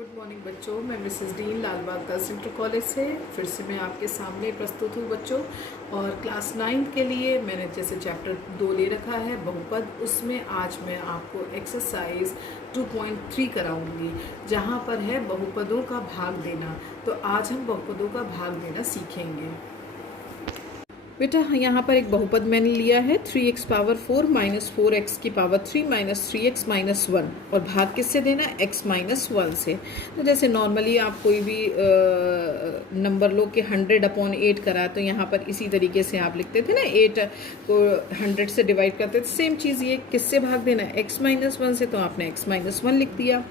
Good morning बच्चों, मैं Mrs Dean Lalbagh girls inter college से फिर से मैं आपके सामने प्रस्तुत हूँ बच्चों। और क्लास 9 के लिए मैंने जैसे चैप्टर 2 ले रखा है बहुपद, उसमें आज मैं आपको एक्सरसाइज 2.3 कराऊंगी जहाँ पर है बहुपदों का भाग देना। तो आज हम बहुपदों का भाग देना सीखेंगे। बेटा यहाँ पर एक बहुपद मैंने लिया है 3x पावर 4 माइनस 4x की पावर 3 माइनस 3x माइनस 1, और भाग किससे देना है? x माइनस 1 से। तो जैसे नॉर्मली आप कोई भी नंबर लो कि 100/8 करा, तो यहाँ पर इसी तरीके से आप लिखते थे ना, 8 को 100 से डिवाइड करते थे। सेम चीज़ ये किससे भाग देना है? x माइनस 1 से, तो आपने x माइनस 1 लिख दिया।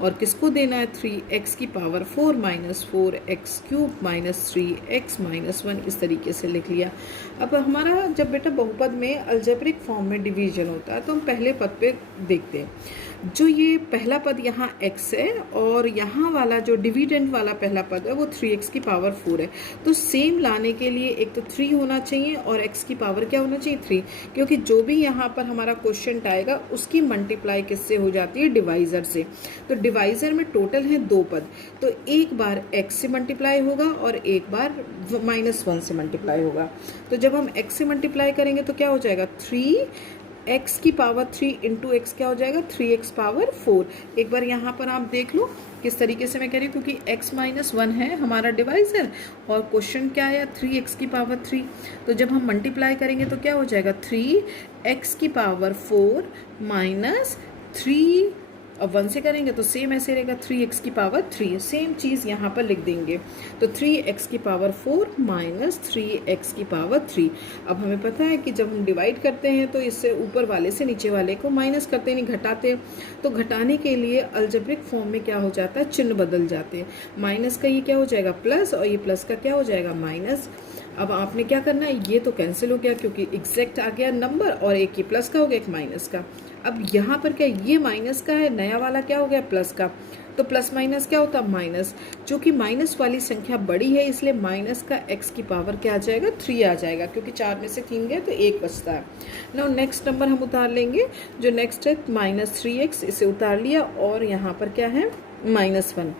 और किसको देना है? 3x की power 4 minus 4x cube minus 3x minus 1, इस तरीके से लिख लिया। अब हमारा जब बेटा बहुपद में अलजेब्रिक फॉर्म में डिवीजन होता है तो हम पहले पद पे देखते हैं। जो ये पहला पद यहाँ x है और यहाँ वाला जो डिविडेंड वाला पहला पद है वो 3x की पावर 4 है। तो सेम लाने के लिए एक तो 3 होना चाहिए और x की पावर क्या होना चाहिए? 3, क्योंकि जो भी यहाँ पर हमारा क्वेश्चन आएगा उसकी मल्टीप्लाई किससे हो जाती है? डिवाइजर से। तो डिवाइजर में टोटल है 2 पद, तो एक बार x से मल्टीप्लाई होगा और एक बार -1 से मल्टीप्लाई होगा। तो जब हम x से मल्टीप्लाई करेंगे तो क्या हो जाएगा? 3x की पावर 3 इंटू एक्स क्या हो जाएगा? 3x power 4। एक बार यहाँ पर आप देख लो किस तरीके से मैं कह रही हूँ, क्योंकि x माइनस 1 है हमारा डिवाइजर और क्वेश्चन क्या है? 3x की पावर 3। तो जब हम मल्टीप्लाई करेंगे तो क्या हो जाएगा? 3x की पावर 4 माइनस 3, और 1 से करेंगे तो सेम ऐसे रहेगा 3x की पावर 3। सेम चीज़ यहाँ पर लिख देंगे, तो 3x की पावर 4 माइनस 3x की पावर 3। अब हमें पता है कि जब हम डिवाइड करते हैं तो इससे ऊपर वाले से नीचे वाले को माइनस करते नहीं, घटाते। तो घटाने के लिए अलजेब्रिक फॉर्म में क्या हो जाता है? चिन्ह बदल जाते हैं। माइनस का ये क्या हो जाएगा? प्लस, और ये प्लस का क्या हो जाएगा? माइनस। अब आपने क्या करना है? ये तो कैंसिल हो गया क्योंकि एग्जैक्ट आ गया नंबर, और एक ये प्लस का हो गया, एक माइनस का। अब यहाँ पर क्या, ये माइनस का है, नया वाला क्या हो गया? प्लस का। तो प्लस माइनस क्या होता है? माइनस। चूंकि माइनस वाली संख्या बड़ी है इसलिए माइनस का x की पावर क्या आ जाएगा? 3 आ जाएगा, क्योंकि 4 में से 3 गए तो 1 बचता है। नाउ नेक्स्ट नंबर हम उतार लेंगे, जो नेक्स्ट है -3x, इसे उतार लिया, और यहाँ पर क्या है? -1।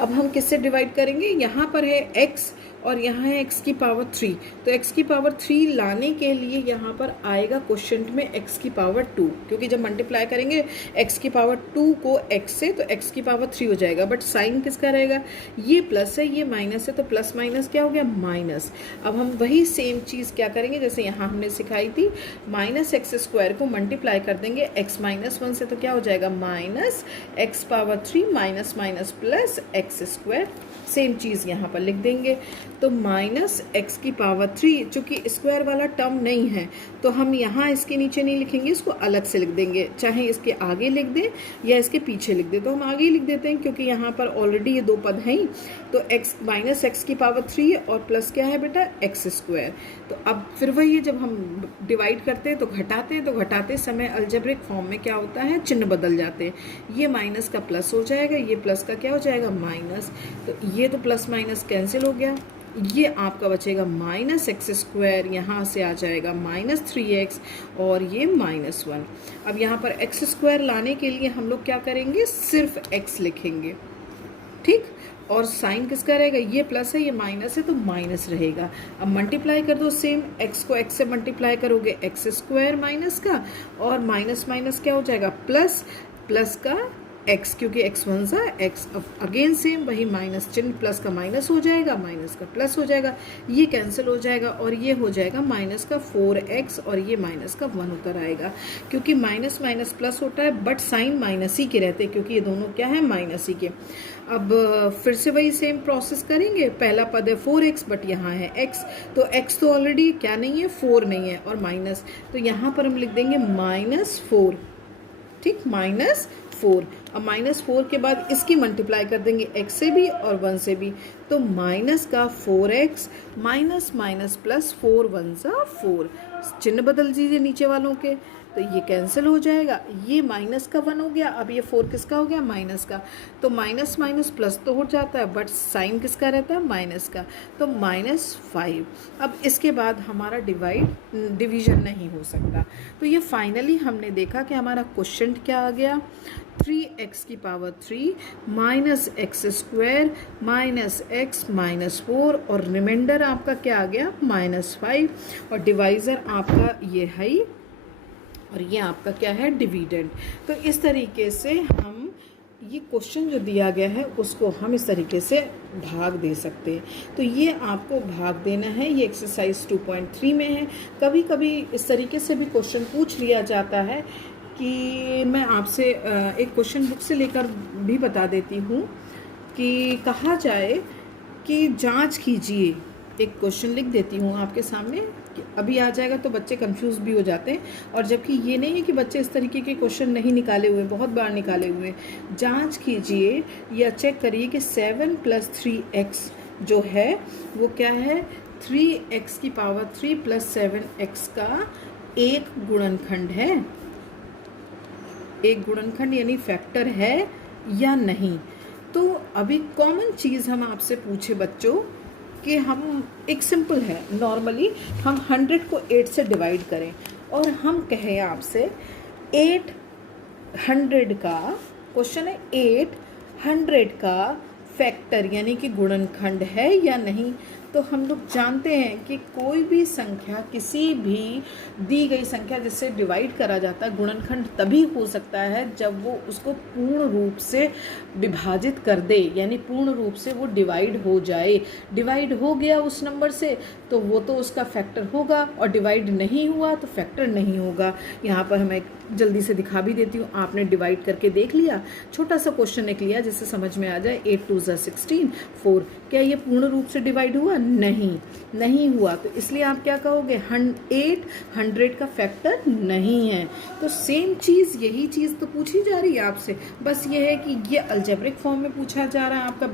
अब हम किससे डिवाइड करेंगे? यहाँ पर है x और यहाँ है x की पावर 3। तो x की पावर 3 लाने के लिए यहाँ पर आएगा क्वेश्चन में x की पावर 2, क्योंकि जब मल्टीप्लाई करेंगे x की पावर 2 को x से तो x की पावर 3 हो जाएगा। बट साइन किसका रहेगा? ये प्लस है, ये माइनस है, तो प्लस माइनस क्या हो गया? माइनस। अब हम वही सेम चीज़ क्या करेंगे जैसे यहाँ हमने सिखाई थी, -x² को मल्टीप्लाई कर देंगे x माइनस 1 से, तो क्या हो जाएगा? Minus x power 3 minus minus plus x²। Same चीज़ यहाँ पर लिख देंगे, तो माइनस x की पावर 3, चूँकि स्क्वायर वाला टर्म नहीं है तो हम यहाँ इसके नीचे नहीं लिखेंगे, इसको अलग से लिख देंगे। चाहे इसके आगे लिख दें या इसके पीछे लिख दें, तो हम आगे ही लिख देते हैं क्योंकि यहाँ पर ऑलरेडी ये 2 पद हैं ही। तो -x की पावर 3 और प्लस क्या है बेटा? x²। तो अब फिर वही है, जब हम डिवाइड करते हैं तो घटाते हैं, तो घटाते समय अलजेब्रिक फॉर्म में क्या होता है? चिन्ह बदल जाते हैं। ये माइनस का प्लस हो जाएगा, ये प्लस का क्या हो जाएगा? माइनस। तो ये तो प्लस माइनस कैंसिल हो गया, ये आपका बचेगा -x², यहाँ से आ जाएगा -3x और ये -1। अब यहाँ पर x² लाने के लिए हम लोग क्या करेंगे? सिर्फ x लिखेंगे, ठीक। और साइन किसका रहेगा? ये प्लस है, ये माइनस है, तो माइनस रहेगा। अब मल्टीप्लाई कर दो, सेम x को x से मल्टीप्लाई करोगे x² माइनस का, और माइनस माइनस क्या हो जाएगा? प्लस, प्लस का x, क्योंकि x1 सा x। अब अगेन सेम वही माइनस चिन्ह, प्लस का माइनस हो जाएगा, माइनस का प्लस हो जाएगा, ये कैंसिल हो जाएगा, और ये हो जाएगा माइनस का 4x और ये माइनस का 1 उतर आएगा। क्योंकि माइनस माइनस प्लस होता है बट साइन माइनस ही के रहते हैं, क्योंकि ये दोनों क्या है? माइनस ही के। अब फिर से वही सेम प्रोसेस करेंगे। पहला पद है 4x बट यहाँ है x, तो x तो ऑलरेडी क्या नहीं है? 4 नहीं है, और माइनस, तो यहाँ पर हम लिख देंगे -4, ठीक, -4। अब -4 के बाद इसकी मल्टीप्लाई कर देंगे x से भी और 1 से भी, तो माइनस का 4x माइनस माइनस प्लस 4 1 सा 4। चिन्ह बदल दीजिए नीचे वालों के, तो ये कैंसिल हो जाएगा, ये माइनस का 1 हो गया, अब ये 4 किसका हो गया, माइनस का। तो माइनस माइनस प्लस तो हो जाता है, बट साइन किसका रहता है, माइनस का। तो -5। अब इसके बाद हमारा डिवीजन नहीं हो सकता। तो ये फाइनली हमने देखा कि हमारा क्वेश्चन क्या आ गया, 3x की पावर 3 -x² -x -4 और रिमाइंडर आपका क्या आ गया, -5 और डिवाइज़र आपका ये है और ये आपका क्या है, डिविडेंड। तो इस तरीके से हम ये क्वेश्चन जो दिया गया है उसको हम इस तरीके से भाग दे सकते हैं। तो ये आपको भाग देना है, ये एक्सरसाइज 2.3 में है। कभी कभी इस तरीके से भी क्वेश्चन पूछ लिया जाता है कि मैं आपसे एक क्वेश्चन बुक से लेकर भी बता देती हूँ कि कहा जाए कि जांच कीजिए, एक क्वेश्चन लिख देती हूँ आपके सामने, अभी आ जाएगा तो बच्चे कंफ्यूज भी हो जाते हैं। और जबकि ये नहीं है कि बच्चे इस तरीके के क्वेश्चन नहीं निकाले हुए, बहुत बार निकाले हुए। जांच कीजिए या चेक करिए कि 7 + 3x जो है वो क्या है, 3x की पावर 3 + 7x का एक गुणनखंड है, एक गुणनखंड यानी फैक्टर है या नहीं। तो अभी कॉमन चीज़ हम आपसे पूछे बच्चों कि हम एक सिंपल है, नॉर्मली हम 100 को 8 से डिवाइड करें और हम कहें आपसे 800 का क्वेश्चन है, 800 का फैक्टर यानी कि गुणनखंड है या नहीं। तो हम लोग जानते हैं कि कोई भी संख्या, किसी भी दी गई संख्या जिससे डिवाइड करा जाता है, गुणनखंड तभी हो सकता है जब वो उसको पूर्ण रूप से विभाजित कर दे, यानी पूर्ण रूप से वो डिवाइड हो जाए। डिवाइड हो गया उस नंबर से तो वो तो उसका फैक्टर होगा, और डिवाइड नहीं हुआ तो फैक्टर नहीं होगा। यहाँ पर मैं जल्दी से दिखा भी देती हूँ, आपने डिवाइड करके देख लिया, छोटा सा क्वेश्चन एक लिया जिससे समझ में आ जाए, 8 × 2 = 16, 4। क्या ये पूर्ण रूप से डिवाइड हुआ, नहीं हुआ। तो इसलिए आप क्या कहोगे, 800 का फैक्टर नहीं है। तो सेम चीज़, यही चीज़ तो पूछी जा रही है आपसे, बस ये है कि ये अलजेब्रिक फॉर्म में पूछा जा रहा है आपका।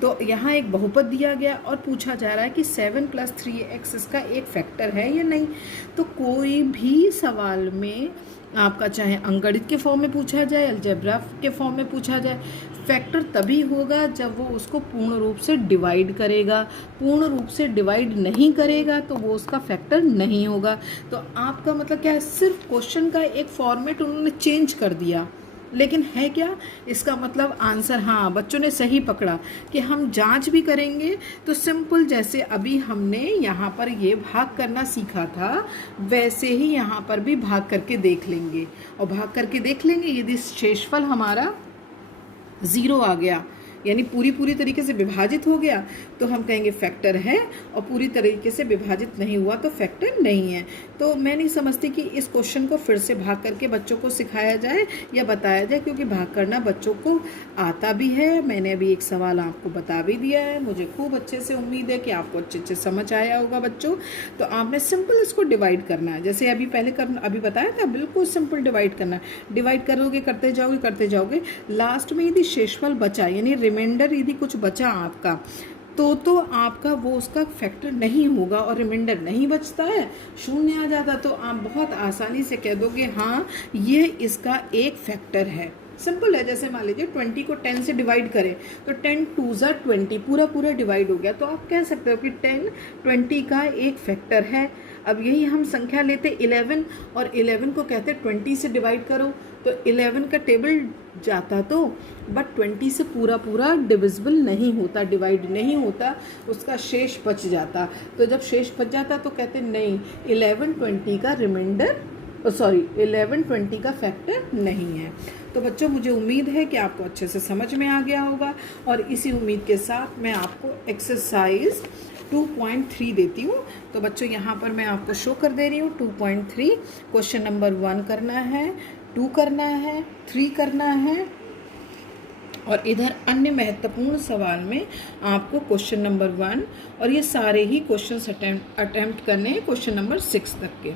तो यहाँ एक बहुपद दिया गया और पूछा जा रहा है कि 7 + 3x इसका एक फैक्टर है या नहीं। तो कोई भी सवाल में आपका चाहे अंकगणित के फॉर्म में पूछा जाए, अलजेब्रा के फॉर्म में पूछा जाए, फैक्टर तभी होगा जब वो उसको पूर्ण रूप से डिवाइड करेगा। पूर्ण रूप से डिवाइड नहीं करेगा तो वो उसका फैक्टर नहीं होगा। तो आपका मतलब क्या है, सिर्फ क्वेश्चन का एक फॉर्मेट उन्होंने चेंज कर दिया, लेकिन है क्या इसका मतलब आंसर। हाँ, बच्चों ने सही पकड़ा कि हम जांच भी करेंगे तो सिंपल, जैसे अभी हमने यहाँ पर ये भाग करना सीखा था वैसे ही यहाँ पर भी भाग करके देख लेंगे। और भाग करके देख लेंगे, यदि शेषफल हमारा 0 आ गया यानी पूरी तरीके से विभाजित हो गया तो हम कहेंगे फैक्टर है, और पूरी तरीके से विभाजित नहीं हुआ तो फैक्टर नहीं है। तो मैं नहीं समझती कि इस क्वेश्चन को फिर से भाग करके बच्चों को सिखाया जाए या बताया जाए, क्योंकि भाग करना बच्चों को आता भी है। मैंने अभी एक सवाल आपको बता भी दिया है, मुझे खूब अच्छे से उम्मीद है कि आपको अच्छे समझ आया होगा बच्चों। तो आपने सिंपल इसको डिवाइड करना है, जैसे अभी पहले अभी बताया था, बिल्कुल सिंपल डिवाइड करना है। डिवाइड करोगे, करते जाओगे, लास्ट में यदि शेषफल बचा यानी रिमाइंडर यदि कुछ बचा आपका तो आपका वो उसका फैक्टर नहीं होगा, और रिमाइंडर नहीं बचता है, शून्य आ जाता, तो आप बहुत आसानी से कह दोगे हाँ ये इसका एक फैक्टर है। सिंपल है, जैसे मान लीजिए 20 को 10 से डिवाइड करें तो 10 × 2 = 20, पूरा डिवाइड हो गया। तो आप कह सकते हो कि 10 20 का एक फैक्टर है। अब यही हम संख्या लेते 11 और 11 को कहते 20 से डिवाइड करो, तो 11 का टेबल जाता तो, बट 20 से पूरा डिविजिबल नहीं होता, डिवाइड नहीं होता, उसका शेष बच जाता। तो जब शेष बच जाता तो कहते नहीं, 11 20 का रिमाइंडर 11 20 का फैक्टर नहीं है। तो बच्चों, मुझे उम्मीद है कि आपको अच्छे से समझ में आ गया होगा, और इसी उम्मीद के साथ मैं आपको एक्सरसाइज 2.3 देती हूँ। तो बच्चों, यहाँ पर मैं आपको शो कर दे रही हूँ 2.3। क्वेश्चन नंबर 1 करना है, 2 करना है, 3 करना है, और इधर अन्य महत्वपूर्ण सवाल में आपको क्वेश्चन नंबर 1 और ये सारे ही क्वेश्चंस अटेम्प्ट करने हैं क्वेश्चन नंबर 6 तक के।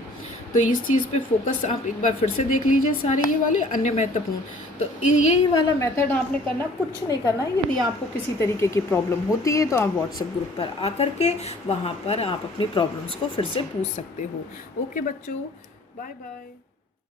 तो इस चीज़ पे फोकस आप एक बार फिर से देख लीजिए, सारे ये वाले अन्य महत्वपूर्ण। तो यही वाला मेथड आपने करना, कुछ नहीं करना है। यदि आपको किसी तरीके की प्रॉब्लम होती है तो आप व्हाट्सएप ग्रुप पर आकर के वहाँ पर आप अपनी प्रॉब्लम्स को फिर से पूछ सकते हो। ओके बच्चों, बाय बाय।